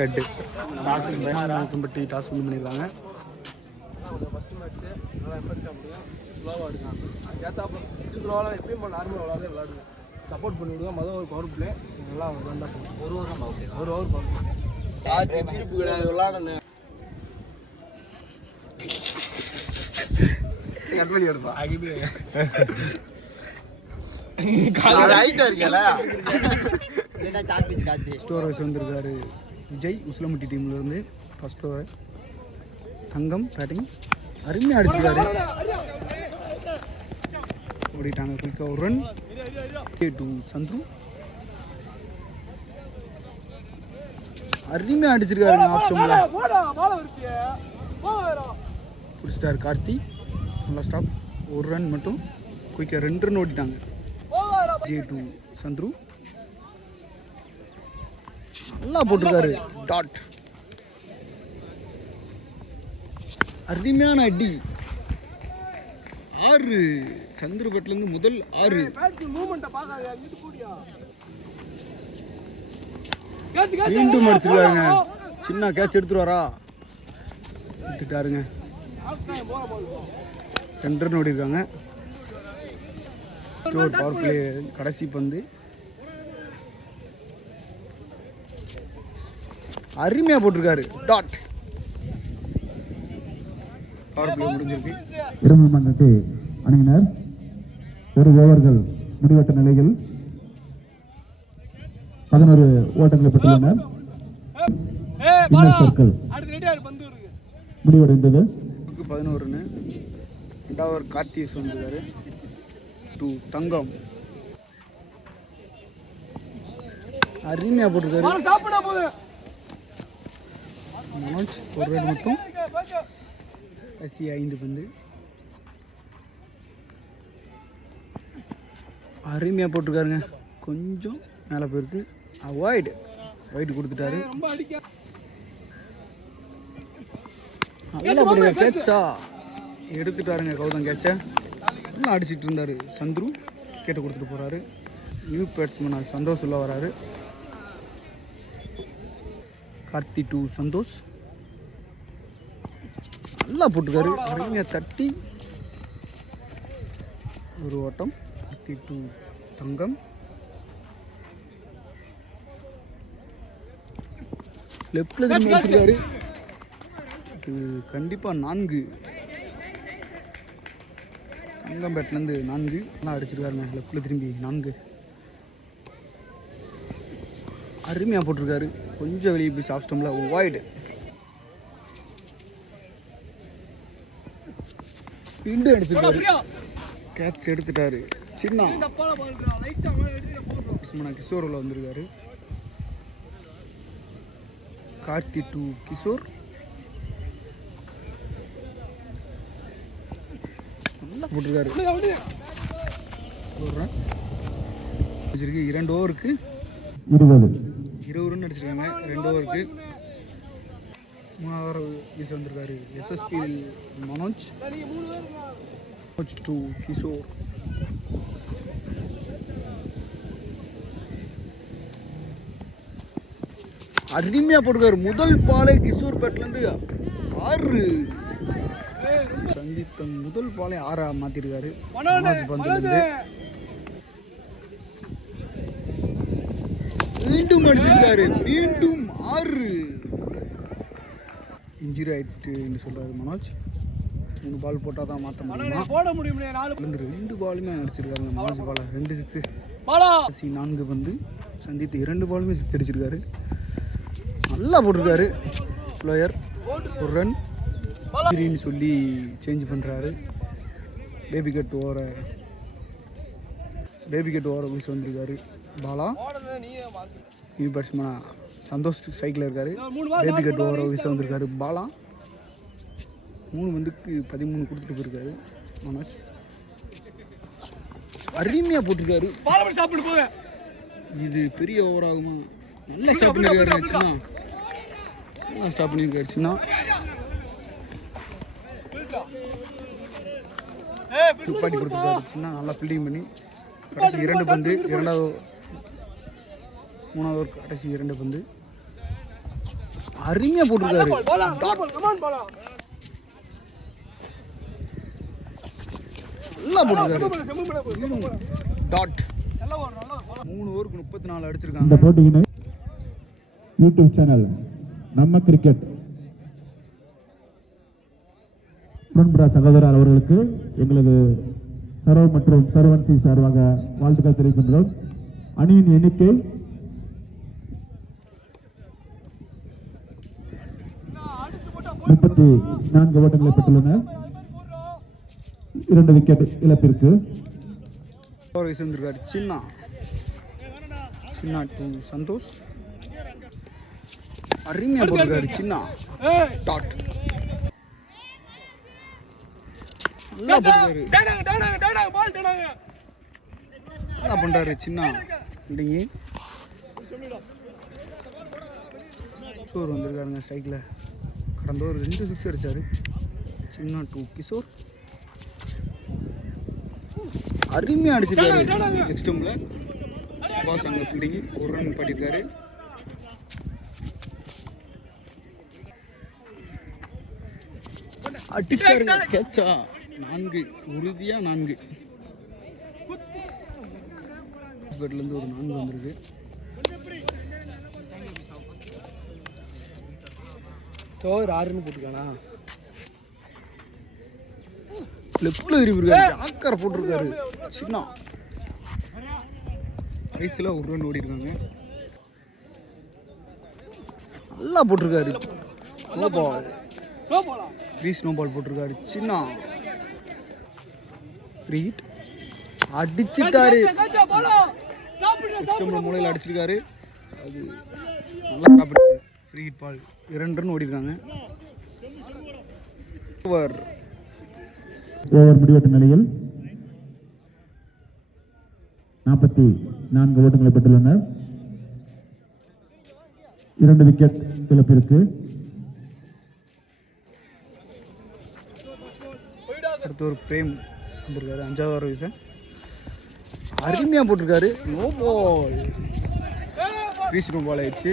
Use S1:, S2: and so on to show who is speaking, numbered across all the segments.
S1: Head தும்பட்டி toss win பண்ணியிருக்காங்க
S2: first match நல்லா எஃபெக்டாக முடியும் ஸ்லோவாக இருக்கான் ஏற்றாப்புல ஸ்லோவாக எப்பயும் போல நார்மல் விளாட விளாடுவேன் சப்போர்ட் பண்ணி விடுவேன் மொதல் ஒரு பவர் பிளே நல்லா விளாண்டா ஒரு ஓவர் ஒரு ஓவர் கிடையாது விளாடணும்
S1: கட்வெளி எடுப்பா ஃபஸ்ட் ஓவர் வச்சு வந்திருக்காரு. விஜய் உசிலம்பட்டி டீம்ல இருந்து ஃபர்ஸ்ட் ஓவர் தங்கம் பேட்டிங் அருமையாக அடிச்சிருக்காரு. ஓடிட்டாங்க குயிக்காக ஒரு ரன் டு சந்துரு. அருமையாக அடிச்சிருக்காருங்க ஆஃப் ஸ்டம்பில் பிடிச்சிட்டாரு கார்த்தி. நல்லா ஸ்டாப் ஒரு ரன் மட்டும். குயிக்காக ரெண்டு ரன் ஓடிட்டாங்க ஜே டு சந்துரு. நல்லா போட்டிருக்காரு. டாட் அருமையான அடி. ஆறு. சந்திரபட்லேருந்து முதல் ஆறு. மீண்டும் அடிச்சிருக்காருங்க சின்ன கேட்ச் எடுத்துருவாரா விட்டுட்டாருங்க ரெண்டு ரன் ஓடி இருக்காங்க பவர் பிளே கடைசி பந்து. அருமையாக போட்டிருக்காரு. டாட் பவர் பிளே முடிஞ்சிருக்கு.
S3: திருமணமங்கட்டு அணியினர். ஒரு ஓவர்கள் முடிவற்ற நிலையில் பதினோரு ஓட்டங்களை பெற்றுள்ளனர். சர்க்கிள் முடிவடைந்தது.
S1: பதினோருன்னு. ரெண்டாவது ஒரு கார்த்திஸ் வந்திருக்காரு டூ தங்கம். அருமையாக போட்டிருக்காரு. மனோஜ் ஒரு ரேடு மட்டும். ரசி ஐந்து பந்து. அருமையாக போட்டிருக்காருங்க. கொஞ்சம் மேலே போயிருக்கு. அவாய்டு ஒயிட் கொடுத்துட்டாரு. நல்லா போடுங்க கேட்சா. எடுத்துட்டாருங்க கௌதம் கேட்சை. நல்லா அடிச்சிட்டு இருந்தார். சந்துரு கேட்டு கொடுத்துட்டு போகிறாரு நியூ பேட்ஸ்மேன் சந்தோஷ் உள்ள வராரு. கார்த்தி டூ சந்தோஷ். நல்லா போட்டுக்காரு அருமையாக தட்டி. ஒரு ஓட்டம். கார்த்தி டூ தங்கம். லெஃப்டில் திரும்பி வச்சிருக்காரு. இது கண்டிப்பாக நான்கு. தங்கம்பேட்லேருந்து நான்கு. நல்லா அடிச்சிருக்காருங்க. லெஃப்டில் திரும்பி நான்கு. அருமையாக போட்டிருக்காரு. கொஞ்சம் வெளியே போய் சாஃப்ட் ஸ்டம்பில் ஒயிடு மீண்டும் அடிச்சிருக்காரு கேட்ச் எடுத்துட்டாரு. சின்ன. லட்சுமணா கிஷோர் உள்ள வந்திருக்காரு. கார்த்தி டு கிஷோர். நல்லா போட்டிருக்காரு. வச்சிருக்கு. இரண்டு ஓவருக்கு
S3: இருபது.
S1: இருபது ரன் அடிச்சிருக்காங்க ரெண்டு ஓவருக்கு மூணாவது வீச வந்திருக்காரு. எஸ்எஸ்பி மனோஜ். மனோஜ் டூ கிஷோர் அருமையாக போட்டிருக்காரு. முதல் பாலை கிஷோர் பேட்லேருந்து ஆறு. சந்தித்த முதல் பாலை ஆறாக மாற்றிருக்காரு மனோஜ் பந்துலேருந்து. மீண்டும் அடிச்சிருக்காரு மீண்டும் ஆறு. இன்ஜுரி ஆயிட்டுன்னு சொல்றாரு மனோஜ். மூணு பால் போட்டால் தான் மாற்ற முடியுமா
S2: போட முடியும்
S1: ரெண்டு பாலுமே அடிச்சிருக்காருங்க மனோஜ் பால. ரெண்டு சிக்ஸு நான்கு பந்து சந்தித்து இரண்டு பாலுமே சிக்ஸ் அடிச்சிருக்காரு. நல்லா போட்டிருக்காரு. பிளேயர் ஒரு ரன் இன்ஜுரின்னு சொல்லி சேஞ்ச் பண்ணுறாரு பேபி கட் ஓவரை. பேபி கட் ஓவரை வீச வந்திருக்காரு பாலா.
S2: நீயே
S1: பேட்ஸ்மேனா சந்தோஷ் ஸ்ட்ரைக்கில் இருக்காரு. பேபி கட் ஓவரை வீச வந்திருக்காரு பாலா. மூணு பந்துக்கு பதிமூணு கொடுத்துட்டு போயிருக்காரு. மனோஜ். அருமையாக போட்டிருக்காரு. இது பெரிய ஓவர் ஆகுமா? நல்லா ஸ்டாப் பண்ணியிருக்காரு நல்லா ஸ்டாப் பண்ணியிருக்காரு சின்ன. துப்பாட்டி கொடுத்துருக்காரு சின்ன. நல்லா ஃபீல்டிங் பண்ணி. கடைசி இரண்டு பந்து இரண்டாவது மூணாவது ஒரு கடைசி இரண்டு பந்து. அருமையாக போட்டிருக்காரு. நல்லா போட்டிருக்காரு. டாட் மூணு ஓவருக்கு முப்பத்தி நாலு
S3: இந்த
S1: அடிச்சிருக்காங்க
S3: போட்டியினை யூடியூப் சேனல் நம்ம கிரிக்கெட் பொன்புரா சகோதரர் அவர்களுக்கு எங்களது சரவ் மற்றும் சரவன்சி சார்பாக வாழ்த்துக்கள் தெரிவிக்கின்றோம். அணியின் எண்ணிக்கை இருபத்தி நான்கு ஓட்டங்களை பெற்றுள்ளனர். இரண்டு விக்கெட் இழப்பிற்கு.
S1: Over Chinna. Chinna to Santhosh. அருமையா போட்டிருக்காரு சின்னா. டாட் நல்லா போட்டிருக்காரு.
S2: டேடாங்க டேடாங்க டேடாங்க
S1: பண்றாரு சின்னா. இல்லைங்க கிஷோர் வந்திருக்காருங்க ஸ்ட்ரைக்கில் கடந்த ஒரு ரெண்டு சிக்ஸ் அடித்தார் சின்ன டூ கிஷோர். அருமையாக அடிச்சிருக்காரு. நெக்ஸ்ட் டீமில் சுபாஷ் அங்கே பிடிங்கி ஒரு ரன் பண்ணியிருக்காரு அடிச்சிட்டாருங்க கேட்சா. நான்கு உறுதியாக நான்கு. பேட்லேருந்து ஒரு நான்கு வந்திருக்கு.
S2: ஓவர் ஆறுன்னு போட்டுக்கானா
S1: லெஃப்ட்ல இருக்காரு ஆக்கரை போட்டிருக்காரு. சின்ன வயசுல ஒரு ரன் ஓடி இருக்காங்க நல்லா போட்டிருக்காரு. No ball three no ball போட்டிருக்காரு. சின்ன. ஹிட் அடிச்சிட்டாரு. மூலையில் அடிச்சிருக்காரு. அது நல்லா சாப்பிட்டாரு ஃப்ரீ ஹிட் பால் இரண்டு ரன் ஓடி இருக்காங்க ஓவர்
S3: ஓவர் முடிவெட்ட நிலையில் நாற்பத்தி நான்கு ஓட்டங்களை பெற்றுள்ளனர். இரண்டு விக்கெட் இழப்பிற்கு
S1: அடுத்து ஒரு பிரேம் வந்திருக்காரு. அஞ்சாவது ஓவர் வயசு அருமையாக போட்டிருக்காரு. நோ பால் நோ பால் ஆயிடுச்சு.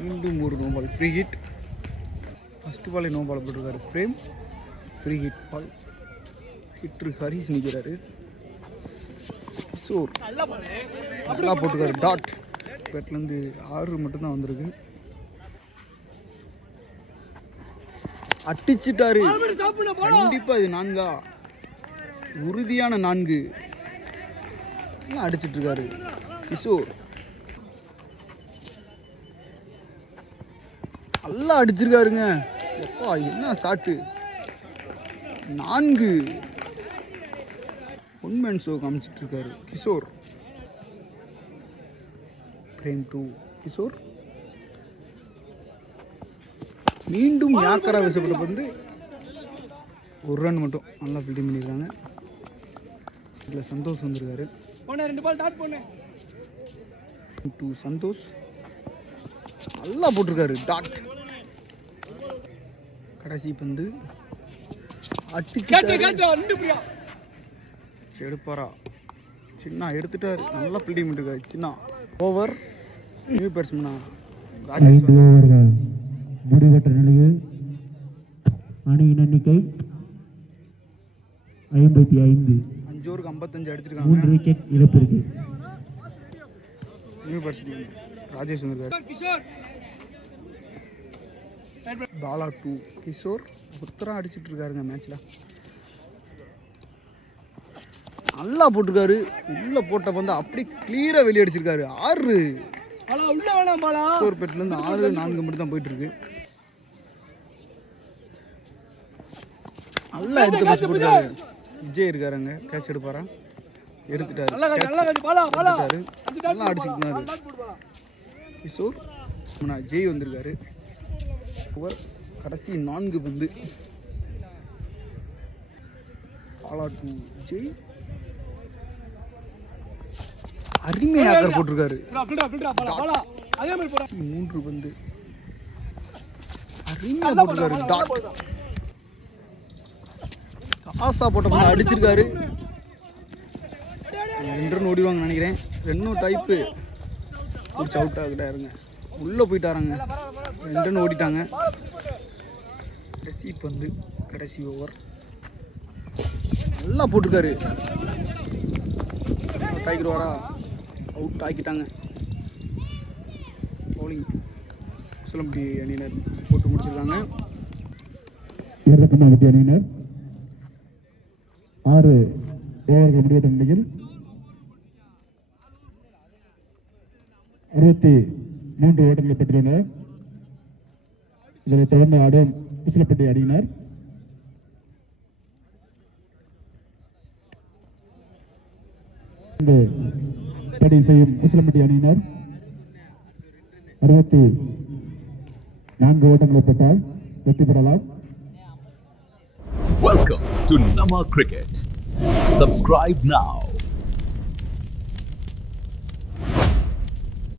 S1: மீண்டும் ஒரு no ball free hit first பாலே நோபால் போட்டிருக்காரு பிரேம். ஃப்ரீ ஹிட் பால் ஹிட்ரு ஹரிஸ் நிற்கிறாரு. கிஷோர்
S2: நல்லா
S1: போட்டிருக்காரு. டாட் பேட்லேருந்து ஆறு மட்டும்தான் வந்திருக்கு.
S2: அட்டிச்சிட்டாரு கண்டிப்பாக
S1: கண்டிப்பா இது நான்கா. உறுதியான நான்கு. என்ன அடிச்சிட்டு இருக்காரு? கிஷோர் நல்லா அடிச்சிருக்காருங்க. எப்பா என்ன சாட்டு? நான்கு. ஒன்மேன் ஷோ காமிச்சிட்டு இருக்காரு கிஷோர். Frame two Kishore. மீண்டும் யாக்கரா வீசப்பட்ட வந்து ஒரு ரன் மட்டும் நல்லா ஃபீல்டிங் பண்ணியிருக்காங்க. இதில் சந்தோஷ் வந்திருக்காரு.
S2: போனே ரெண்டு பால் டாட் போனே
S1: டூ சந்தோஷ். நல்லா போட்டிருக்காரு டாட் கடைசி பந்து. எடுப்பாரா? சின்ன எடுத்துட்டாரு. நல்லா ஃபீல்டிங் பண்ணிருக்காரு சின்ன. ஓவர் நியூ பேட்ஸ்மனா ராஜேஷ்
S3: ஐந்து ஓவர்கள் முடிவெட்ட நிலையில் அணியின் எண்ணிக்கை ஐம்பத்தி ஐந்து.
S1: அஞ்சு ஓவருக்கு ஐம்பத்தஞ்சு அடிச்சிருக்காங்க.
S3: மூன்று விக்கெட் இழப்பிற்கு.
S1: நியூ பேட்ஸ்மேன் ராஜேஷ் வந்திருக்காரு.
S2: கிஷோர்.
S1: பாலா டூ. கிஷோர் உத்தரம் அடிச்சிட்டு இருக்காருங்க மேட்ச்ல நல்லா போட்டிருக்காரு. உள்ள போட்ட பந்து அப்படி கிளியரா வெளியே அடிச்சிருக்காரு. ஆறு. இருந்து ஆறு நான்கு மட்டும் தான் போயிட்டு இருக்கு நல்லா எடுத்து பச்சு போட்டுருக்காரு. விஜய் இருக்காருங்க. கேட்ச் எடுப்பாரா? எடுத்துட்டாரு.
S2: நல்லா
S1: அடிச்சுக்கிட்டாரு கிஷோர். ஜெய் வந்திருக்காரு. ஓவர் கடைசி நான்கு பந்து. ஆலா டூ ஜெய் அருமையாக ஆக்கர் போட்டிருக்காரு. மூன்று பந்து. அருமையாக போட்டிருக்காரு. டாட். ஆசா போட்ட பந்து அடிச்சிருக்காரு. ரெண்டு ஓடிவாங்க நினைக்கிறேன். ரெண்டும் டைப்பு பிடிச்சி அவுட் ஆகிட்டா இருங்க உள்ளே போயிட்டாராங்க. ரெண்டு ஓடிட்டாங்க. கடைசி பந்து கடைசி ஓவர் நல்லா போட்டிருக்காரு. அவுட் ஆக்கிடுவாரா அவுட் ஆக்கிட்டாங்க. பவுலிங் சிலம்பட்டி அணியினர் போட்டு முடிச்சிருக்காங்க.
S3: வீரரத்ன அணியினர். ஆறு ஓவர்கள் முடிவெட்ட நிலையில் அறுபத்தி மூன்று ஓட்டங்களை பெற்றுள்ளனர். இதனைத் தொடர்ந்து ஆடும் உசிலப்பட்டி அணியினர். இந்த படி செய்யும் உசிலப்பட்டி அணியினர். அறுபத்தி நான்கு ஓட்டங்களை பெற்றால் வெற்றி பெறலாம்.
S4: Welcome to Nama Cricket. Subscribe now.